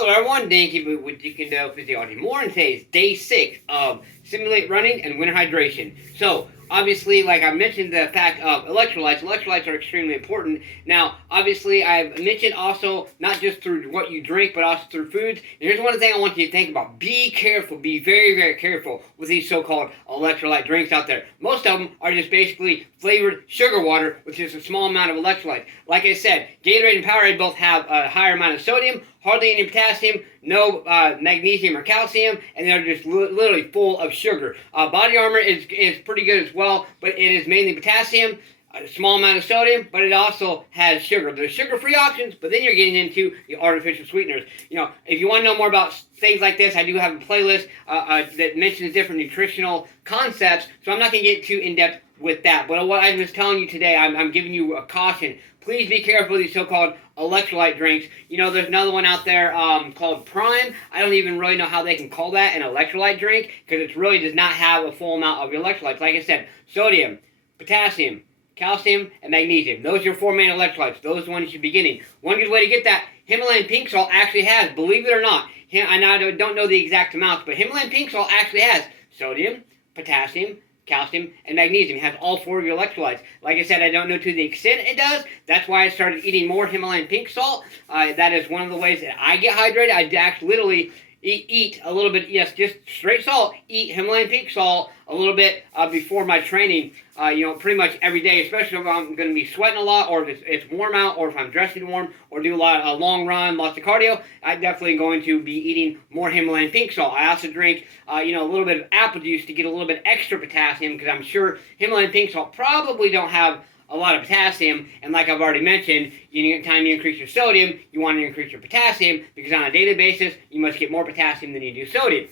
Hello everyone, thank you with Kune Physiology. More on today's day 6 of simulate running and winter hydration. So obviously, like I mentioned, the fact of electrolytes. Electrolytes are extremely important. Now, obviously, I've mentioned also not just through what you drink, but also through foods. And here's one thing I want you to think about. Be careful. Be very, very careful with these so-called electrolyte drinks out there. Most of them are just basically flavored sugar water with just a small amount of electrolytes. Like I said, Gatorade and Powerade both have a higher amount of sodium, hardly any potassium, no magnesium or calcium, and they're just literally full of sugar. Body Armor is pretty good as well, but it is mainly potassium, a small amount of sodium, but it also has sugar. There's sugar-free options, but then you're getting into the artificial sweeteners. You know, if you want to know more about things like this, I do have a playlist that mentions different nutritional concepts, so I'm not going to get too in-depth with that. But what I was telling you today, I'm giving you a caution. Please be careful with these so-called electrolyte drinks. You know, there's another one out there called Prime. I don't even really know how they can call that an electrolyte drink because it really does not have a full amount of electrolytes. Like I said, sodium, potassium, calcium, and magnesium. Those are your 4 main electrolytes. Those are the ones you should be getting. One good way to get that, Himalayan pink salt actually has, believe it or not, I don't know the exact amounts, but Himalayan pink salt actually has sodium, potassium, calcium, and magnesium. It has all 4 of your electrolytes. Like I said, I don't know to the extent it does. That's why I started eating more Himalayan pink salt. That is one of the ways that I get hydrated. I actually literally eat a little bit, yes, just straight salt, eat Himalayan pink salt a little bit before my training, you know, pretty much every day, especially if I'm going to be sweating a lot, or if it's warm out, or if I'm dressing warm, or do a long run, lots of cardio. I'm definitely going to be eating more Himalayan pink salt. I also drink, you know, a little bit of apple juice to get a little bit extra potassium, because I'm sure Himalayan pink salt probably don't have a lot of potassium, and like I've already mentioned, anytime you increase your sodium, you want to increase your potassium, because on a daily basis, you must get more potassium than you do sodium.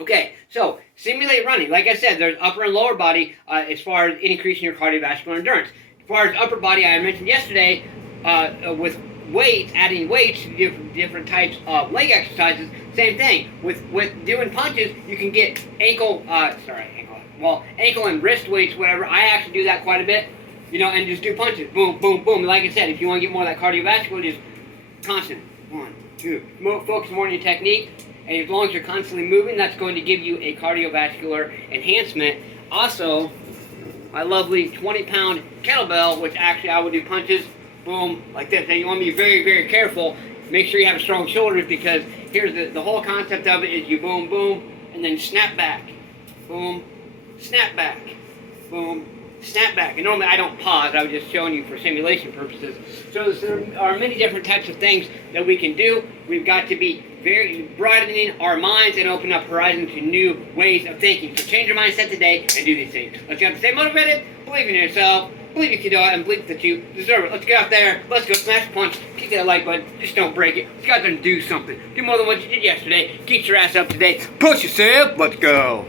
Okay, so simulate running. Like I said, there's upper and lower body as far as increasing your cardiovascular endurance. As far as upper body, I mentioned yesterday with weights, adding weights to different types of leg exercises. Same thing with doing punches. You can get ankle and wrist weights, whatever. I actually do that quite a bit. You know, and just do punches. Boom, boom, boom. Like I said, if you want to get more of that cardiovascular, just constant. 1, 2. Focus more on your technique. And as long as you're constantly moving, that's going to give you a cardiovascular enhancement. Also, my lovely 20-pound kettlebell, which actually I would do punches, boom, like this. Now you want to be very, very careful. Make sure you have strong shoulders, because here's the whole concept of it is you boom, boom, and then snap back. Boom, snap back. Boom, snap back. And normally I don't pause. I was just showing you for simulation purposes. So there are many different types of things that we can do. We've got to be very broadening our minds and open up horizons to new ways of thinking. So change your mindset today and do these things. Let's get to stay motivated, believe in yourself, believe you can do it, and believe that you deserve it. Let's get out there. Let's go smash a punch. Kick that like button. Just don't break it. Let's go out there and do something. Do more than what you did yesterday. Get your ass up today. Push yourself. Let's go.